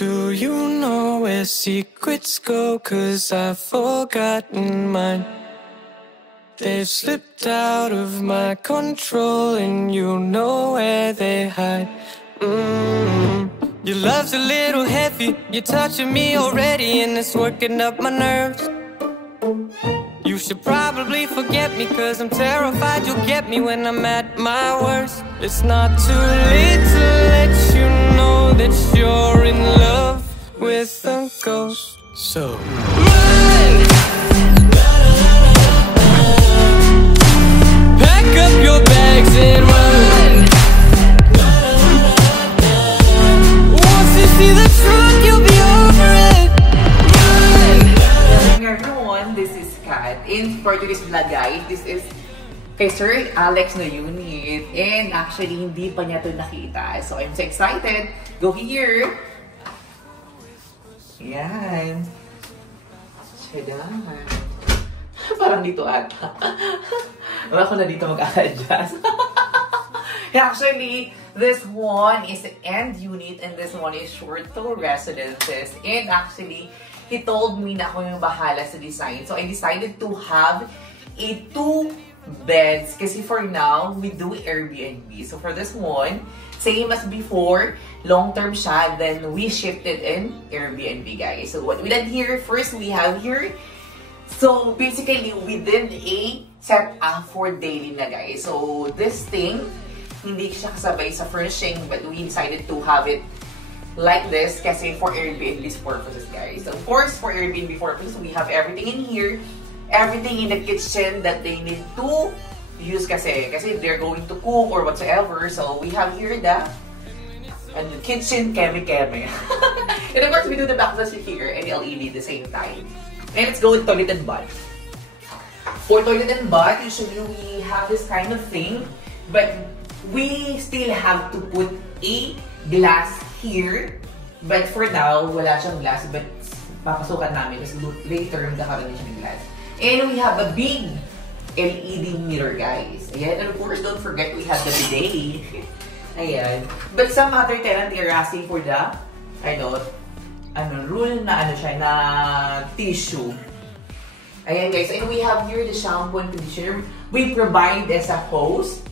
Do you know where secrets go? 'Cause I've forgotten mine. They've slipped out of my control, and you know where they hide. Your love's a little heavy, you're touching me already, and it's working up my nerves. You should probably forget me, 'cause I'm terrified you'll get me when I'm at my worst. It's not too late to let you know that you're in love with a ghost. So run! Pack up your bags and run. Once you see the truck, you'll be over it. Run! Good morning everyone, this is Kat. In for today's vlog guys, this is kay Sir Alex na unit. And actually, hindi pa niya ito nakita. So I'm so excited. Go here! Yan. Shadan. Parang dito ata. Wala ko na dito mag-a-adjust. Actually, this one is the end unit and this one is short to residences. And actually, he told me na ako yung bahala sa design. So I decided to have a 2 beds kasi for now, we do Airbnb. So for this one, same as before, long-term siya, then we shifted in Airbnb, guys. So what we did here, first we have here, so basically we did a setup for daily na, guys. So this thing, hindi siya kasabay sa furnishing, but we decided to have it like this kasi for Airbnb's purposes, guys. So of course, for Airbnb purposes, we have everything in here, everything in the kitchen that they need to use kasi they're going to cook or whatsoever. So we have here the kitchen keme-keme. And of course, we do the backsplash here and LED at the same time. And let's go with toilet and bath. For toilet and bath, usually we have this kind of thing, but we still have to put a glass here. But for now, wala siyang glass, but papasukan namin kasi later magkakaroon siya ng glass. And we have a big LED mirror, guys. Ayan. And of course, don't forget we have the bidet. Ayan. But some other tenant, they're asking for the, rule na siya, na tissue. Ayan, guys. And we have here the shampoo and conditioner. We provide as a hose.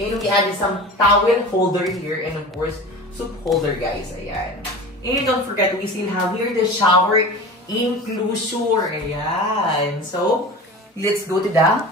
And we added some towel holder here. And of course, soup holder, guys. Ayan. And don't forget, we still have here the shower inclusure. Ayan. So, let's go to the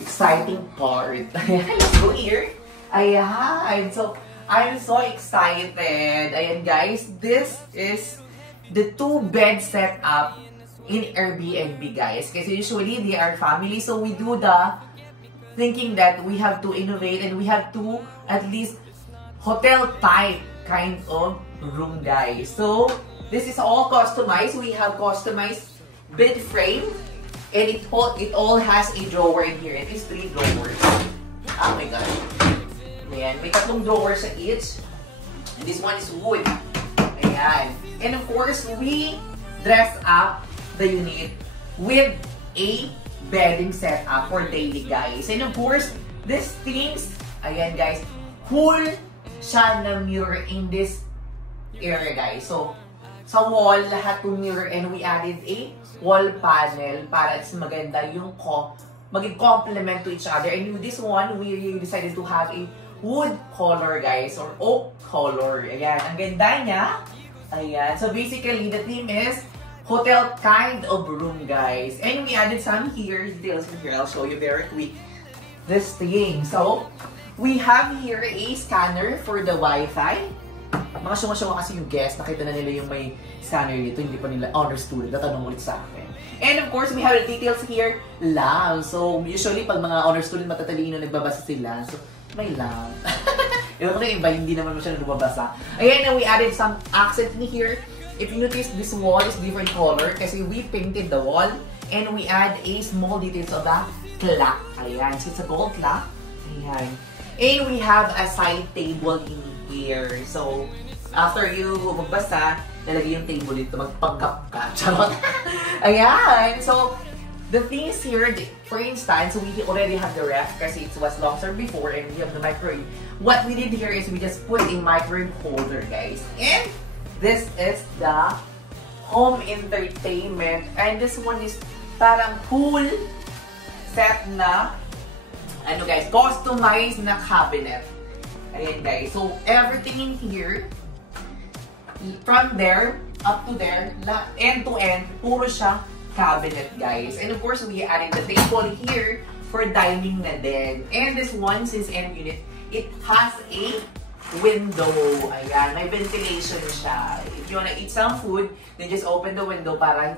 exciting part. Let's go here. Ayan. So, I'm so excited. Ayan, guys. This is the 2-bed setup in Airbnb, guys. Kasi usually, they are family. So, we do the thinking that we have to innovate and we have to at least hotel-type kind of room, guys. So, this is all customized. We have customized bed frame. And it all has a drawer in here. It is 3 drawers. Oh my god. Ayan. May 3 drawers sa each. And this one is wood. Ayan. And of course, we dress up the unit with a bedding setup for daily, guys. And of course, these things, ayan guys, full siya na mirror in this area, guys. So, sa wall, lahat ng mirror, and we added a wall panel para it's maganda yung maging complement to each other. And with this one, we decided to have a wood color, guys, or oak color. Ayan, ang ganda niya. Ayan, so basically, the theme is hotel kind of room, guys. And we added some here, details in here. I'll show you very quick this thing. So, we have here a scanner for the Wi-Fi. Mga syunga-syunga kasi yung guest, nakita na nila yung may scanner dito, hindi pa nila understood. Natanong ulit sa akin. And of course, we have the details here, love. So, usually, pag mga honor student matatalino, nagbabasa sila. So, may love. Ewan ko na yung iba, hindi naman siya nagbabasa. Ayan, and we added some accent in here. If you notice, this wall is different color kasi we painted the wall and we add a small details of the clock. Ayan, so it's a gold clock. Ayan. And we have a side table in here. So, after you magbasa, lalagay yung table dito, magpanggap ka. Charot. Ayan. So, the things here, for instance, we already have the ref kasi it was long-term before and we have the microwave. What we did here is we just put a microwave holder, guys. And this is the home entertainment. And this one is parang pool set na, ano guys, customized na cabinet. Ayan guys. So, everything in here, from there, up to there, end to end, puro siya cabinet guys. And of course, we added the table here for dining na din. And this one, since end unit, it has a window. Ayan, may ventilation siya. If you wanna eat some food, then just open the window para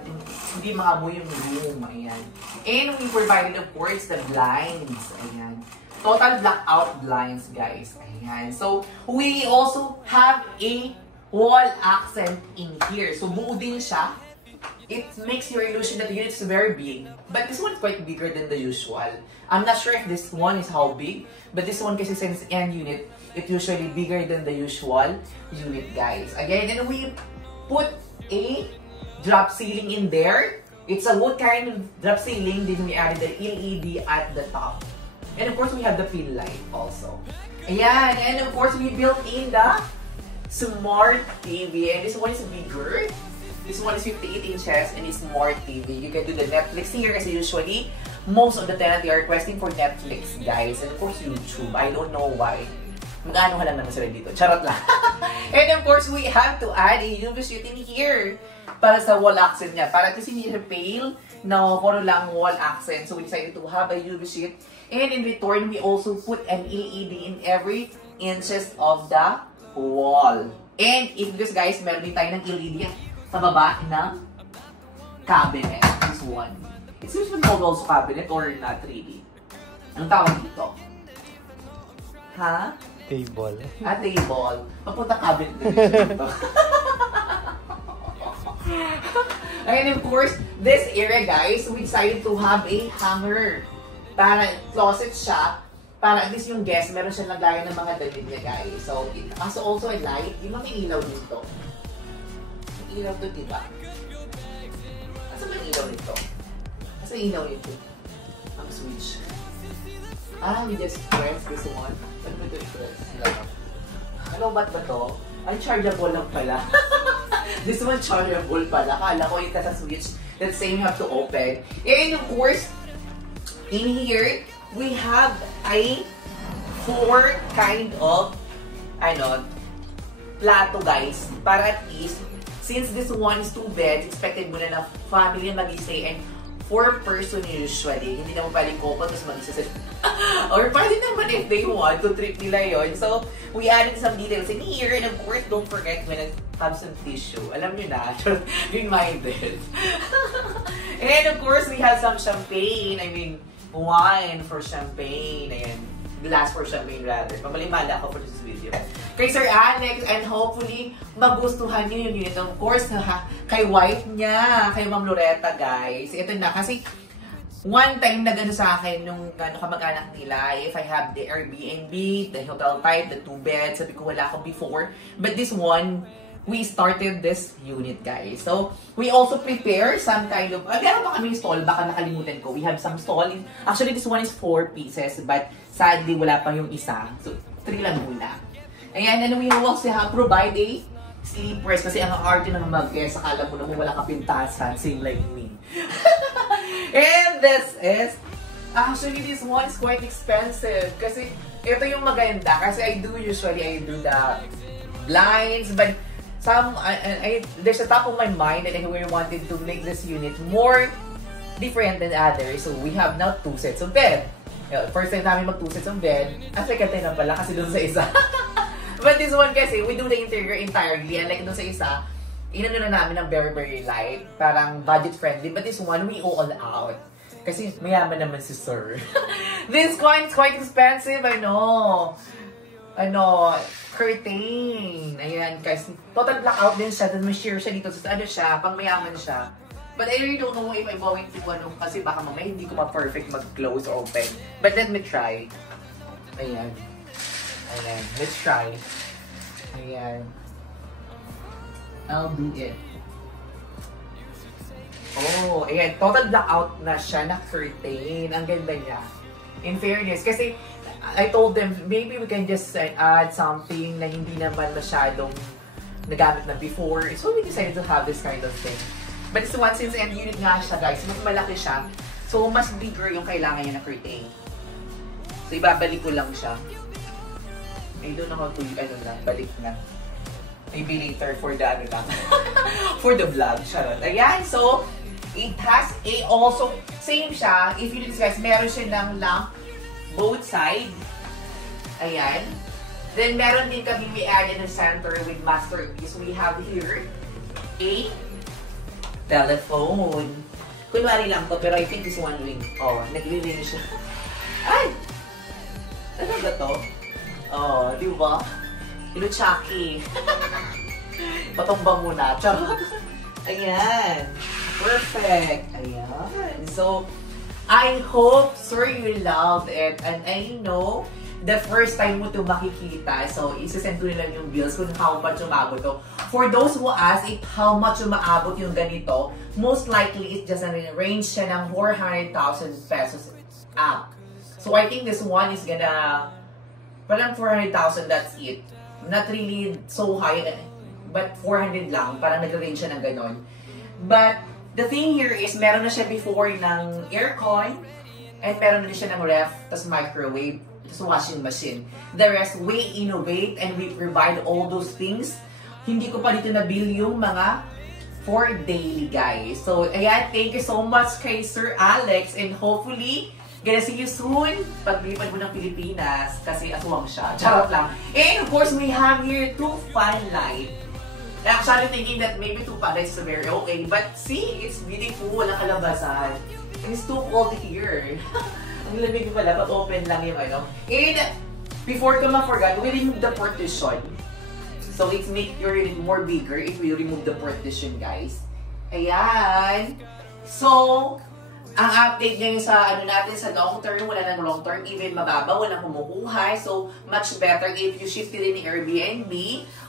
hindi maamoy yung room. Ayan. And we provided, of course, the blinds. Ayan. Total blackout blinds, guys. Ayan. So, we also have a wall accent in here. So, buo din siya. It makes your illusion that the unit is very big. But this one is quite bigger than the usual. I'm not sure if this one is how big. But this one, kasi since end unit, it's usually bigger than the usual unit, guys. Again, and we put a drop ceiling in there. It's a wood kind of drop ceiling. Then we added the LED at the top. And of course, we have the pin light also. Ayan, and of course, we built in the Smart TV. And this one is bigger. This one is 58 inches and it's Smart TV. You can do the Netflix here kasi usually, most of the tenant, they are requesting for Netflix, guys. And of course, YouTube. I don't know why. Mag-ano lang naman sila dito. Charot lang. And of course, we have to add a UV sheet in here para sa wall accent niya. Para kasi hindi siya pale, no, puro lang wall accent. So we decided to have a UV sheet. And in return, we also put an LED in every inches of the wall. And if this guys, meron din tayo ng LED sa baba ng cabinet. This one. It's usually called also cabinet or not really. Anong tawag dito? Ha? Table. Table. Papunta cabinet na dito. And of course, this area guys, we decided to have a hanger. Para closet siya, para at least yung guest, meron siya naglayan ng mga damit niya guys. So, also a light, di ba may ilaw dito? May ilaw to, di ba? Asa may ilaw nito? Asa may ilaw nito? Ang switch. We just press this one. Ano ba ito i-press? Ano ba to? Ay, chargeable lang pala. This one chargeable pala. Kala ko yung sa switch. That same you have to open. And of course, in here, we have a 4 kind of, plato guys. Para at least, since this one is 2 beds, expected mo na family mag-stay and 4 person usually. Hindi naman pwedeng couple, tapos mag-isa sa or pwede naman if they want to trip nila yon. So, we added some details in here. And of course, don't forget when it have some tissue. Alam nyo na, remind-minded. And of course, we have some champagne. I mean, wine for champagne. Ayan. Glass for champagne rather. Pamalimala ako for this video. Kay Sir Alex, and hopefully, magustuhan niyo yung unit. Of course, kay wife niya, kay Ma'am Loretta, guys. Ito na, kasi one time na gano'n sa akin nung kamag-anak nila, if I have the Airbnb, the hotel type, the 2 beds, sabi ko wala ako before. But this one, we started this unit, guys. So, we also prepare some kind of, meron pa kami stall, baka nakalimutan ko. We have some stall. Actually, this one is 4 pieces, but sadly, wala pa yung isa. So, 3 lang muna. Ayan, and we also have provide a sleepers, kasi ang arte ng mag-guest, akala mo naman wala ka pintasan, same like me. And this is, actually, this one is quite expensive, kasi ito yung maganda, kasi I do the blinds, but there's a top of my mind that I really wanted to make this unit more different than others. So we have now 2 sets of bed. First time namin mag 2 sets of bed. Second time na pala kasi dun sa isa. But this one kasi, we do the interior entirely. Unlike dun sa isa, inano na namin ng very light. Parang budget friendly. But this one, we all out. Kasi mayaman naman si Sir. This one is quite expensive, I know. Curtain. Ayan, guys. Total blackout din siya. Then may sheer siya dito. So, siya, pang mayaman siya. But I really don't know if I'm going to kasi baka mamaya hindi ko ma-perfect mag-close or open. But let me try. Ayan. Let's try. Ayan. I'll do it. Oh, ayan. Total blackout na siya na curtain. Ang ganda niya. In fairness, kasi I told them, maybe we can just add something na hindi naman masyadong nagamit na before. So we decided to have this kind of thing. But this one, since end unit nga siya guys, mas malaki siya. So mas bigger yung kailangan niya na curtain. So ibabalik ko lang siya. I don't know how to, balik na. Maybe later for the for the vlog, charot. Ayan, so it has a also, same siya. If you notice guys, meron siya ng lamp both side. Ayan. Then meron din kami we add in the center with masterpiece. We have here a telephone. Kunwari lang to, pero I think this one ring. Oh, nag-ring siya. Ay! Ano ba to? Oh, di ba? Inuchaki. Patumba muna. Charot. Ayan. Perfect. Ayan. So, I hope, sir, you loved it. And I know, the first time mo ito makikita. So, isasend ko nila yung bills kung how much umabot to. For those who ask if how much umaabot yung ganito, most likely, it's just a range siya ng 400,000 pesos up. So, I think this one is gonna, parang 400,000, that's it. Not really so high, but 400 lang. Parang nag-range siya ng ganon. But, the thing here is, meron na siya before ng aircon, and meron na siya ng ref, tas microwave, tas washing machine. The rest, we innovate and we provide all those things. Hindi ko pa dito na-bill yung mga for daily, guys. So, ayan, thank you so much kay Sir Alex, and hopefully, gonna see you soon paglipat mo ng Pilipinas kasi aswang siya. Charot lang. And of course, we have here 2 fan light. Actually thinking that maybe 2 fan lights is very okay. But see, it's beautiful. Walang kalabasan. And it's too cold here. Ang lamig pala, but open lang yung ano. And before ko ma-forget, we remove the partition. So it's make your unit more bigger if we remove the partition, guys. Ayan. So, ang update ngayon sa natin sa long term, wala nang long term, even mababa, walang kumukuha. So, much better if you shift it in Airbnb.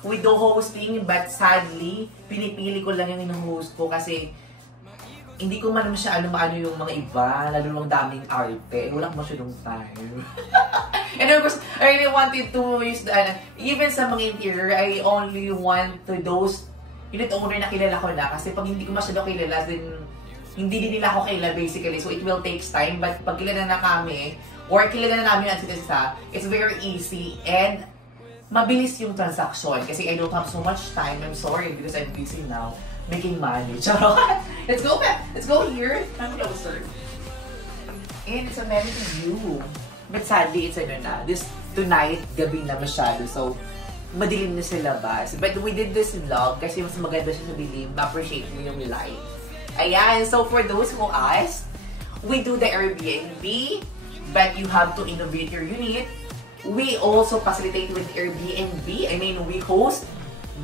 We do hosting, but sadly, pinipili ko lang yung in-host ko kasi hindi ko man siya maano yung mga iba, lalo lang daming arte. Wala ko masyadong time. And of course, I really wanted to use the, even sa mga interior, I only want to those unit owner na kilala ko na. Kasi pag hindi ko masyadong kilala, then hindi din nila ako kilala basically. So, it will take time. But pag kilala na kami, or kilala na namin ang isa, it's very easy and mabilis yung transaction. Kasi I don't have so much time. I'm sorry because I'm busy now making money. Charot! Let's go back. Let's go here. I'm closer. And it's a amazing view. But sadly, it's this tonight, gabi na masyado. So, madilim na sa labas. But we did this vlog kasi mas maganda siya sa dilim. Ma-appreciate mo yung light. Ayan, so for those who asked, we do the Airbnb, but you have to innovate your unit. We also facilitate with Airbnb. I mean, we host,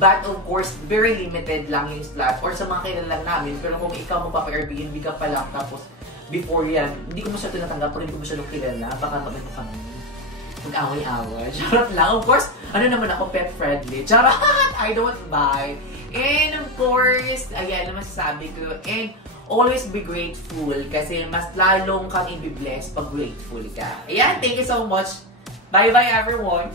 but of course, very limited lang yung slot. Or sa mga kilala lang namin, pero kung ikaw magpapa-Airbnb ka pa lang, tapos before yan, hindi ko mo siya tinatanggap, pero hindi ko mo siya kilala, baka maganda kami. Mag-away-away. Charot lang. Of course, ano naman ako, pet-friendly. Charot! I don't buy. And of course, ayan naman masasabi ko. And always be grateful kasi mas lalong kang i-bless pag grateful ka. Ayan, thank you so much. Bye-bye everyone.